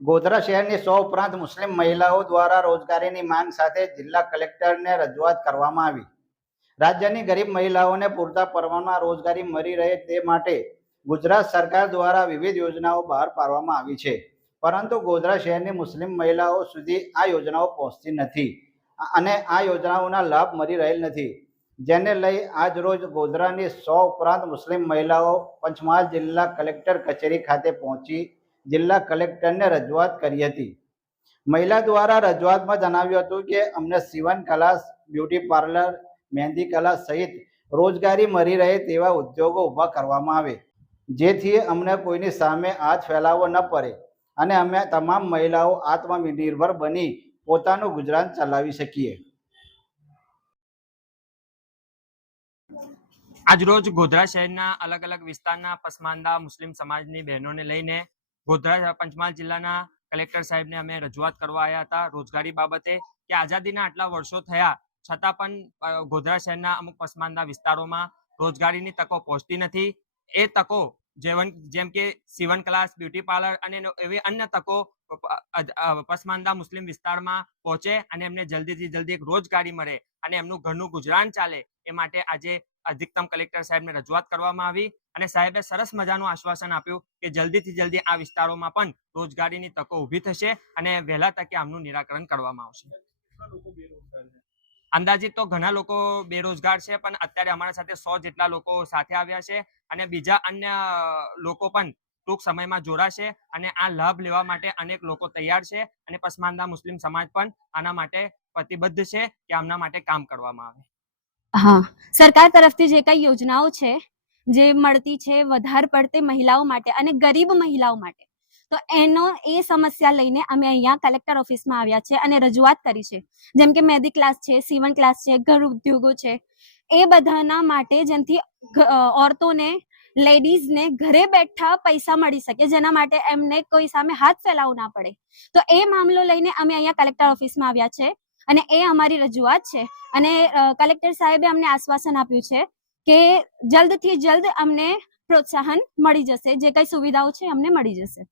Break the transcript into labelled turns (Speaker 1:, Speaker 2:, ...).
Speaker 1: ગોધરા શહેરની સો ઉપરાંત મુસ્લિમ મહિલાઓ દ્વારા રોજગારીની માંગ સાથે જિલ્લા કલેક્ટરને રજૂઆત કરવામાં આવી. રાજ્યની ગરીબ મહિલાઓને પૂરતા પ્રમાણમાં રોજગારી મળી રહે તે માટે ગુજરાત સરકાર દ્વારા વિવિધ યોજનાઓ બહાર પાડવામાં આવી છે. પરંતુ ગોધરા શહેરની મુસ્લિમ મહિલાઓ સુધી આ યોજનાઓ પહોંચતી નથી અને આ યોજનાઓના લાભ મળી રહેલ નથી. જેને લઈ આજરોજ ગોધરાની સો ઉપરાંત મુસ્લિમ મહિલાઓ પંચમહાલ જિલ્લા કલેક્ટર કચેરી ખાતે પહોંચી જિલ્લા કલેક્ટરને રજૂઆત કરી હતી. મહિલા દ્વારા રજૂઆતમાં જણાવ્યું હતું કે, અમને સીવન કલા, બ્યુટી પાર્લર, મહેંદી કલા સહિત રોજગારી મળી રહે તેવા ઉદ્યોગો ઊભા કરવામાં આવે. જેથી અમને કોઈની સામે હાથ ફેલાવવો ન પડે અને અમે તમામ મહિલાઓ આત્મનિર્ભર બની પોતાનું ગુજરાન ચલાવી શકીએ.
Speaker 2: આજરોજ ગોધરા શહેરના અલગ અલગ વિસ્તારના પસમાંદા મુસ્લિમ સમાજની બહેનોને લઈને ગોધરા પંચમહાલ જિલ્લાના કલેક્ટર સાહેબને અમે રજૂઆત કરવા આવ્યા હતા રોજગારી બાબતે કે આઝાદીના આટલા વર્ષો થયા છતાં પણ ગોધરા શહેરના અમુક પસમાંદા વિસ્તારોમાં રોજગારીની તકો પહોંચતી નથી. એ તકો જેવન, જેમ કે સીવન ક્લાસ, બ્યુટી પાર્લર અને એવી અન્ય તકો પસમાનદા મુસ્લિમ વિસ્તારમાં પહોંચે અને એમને જલ્દીથી જલ્દી એક રોજગારી મળે અને એમનું ઘરનું ગુજરાન ચાલે એ માટે આજે અધિકતમ કલેક્ટર સાહેબને રજૂઆત કરવામાં આવી. અને સાહેબે સરસ મજાનું આશ્વાસન આપ્યું કે જલ્દીથી જલ્દી આ વિસ્તારોમાં પણ રોજગારીની તકો ઊભી થશે અને વહેલા તકે આમનું નિરાકરણ કરવામાં આવશે. અંદાજિત તો ઘણા લોકો બેરોજગાર છે, પણ અત્યારે અમારા સાથે સો જેટલા લોકો સાથે આવ્યા છે અને બીજા અન્ય લોકો પણ ટૂંક સમયમાં જોડાશે અને આ લાભ લેવા માટે અનેક લોકો તૈયાર છે અને પસમાંદા મુસ્લિમ સમાજ પણ આના માટે પ્રતિબદ્ધ છે કે આમના માટે કામ કરવામાં આવે.
Speaker 3: હા. સરકાર તરફથી જે કઈ યોજનાઓ છે જે મળતી છે વધારે પડતે મહિલાઓ માટે અને ગરીબ મહિલાઓ માટે. તો એનો એ સમસ્યા લઈને અમે અહીંયા કલેક્ટર ઓફિસમાં આવ્યા છે અને રજૂઆત કરી છે. જેમ કે મહેદી ક્લાસ છે, સીવણ ક્લાસ છે, ઘર ઉદ્યોગો છે. એ બધાના માટે જેનાથી ઓરતોને, લેડીઝને ઘરે બેઠા પૈસા મળી શકે, જેના માટે એમને કોઈ સામે હાથ ફેલાવવું ના પડે. તો એ મામલો લઈને અમે અહીંયા કલેક્ટર ઓફિસમાં આવ્યા છે અને એ અમારી રજૂઆત છે. અને કલેક્ટર સાહેબે અમને આશ્વાસન આપ્યું છે કે જલ્દથી જલ્દ અમને પ્રોત્સાહન મળી જશે. જે કઈ સુવિધાઓ છે અમને મળી જશે.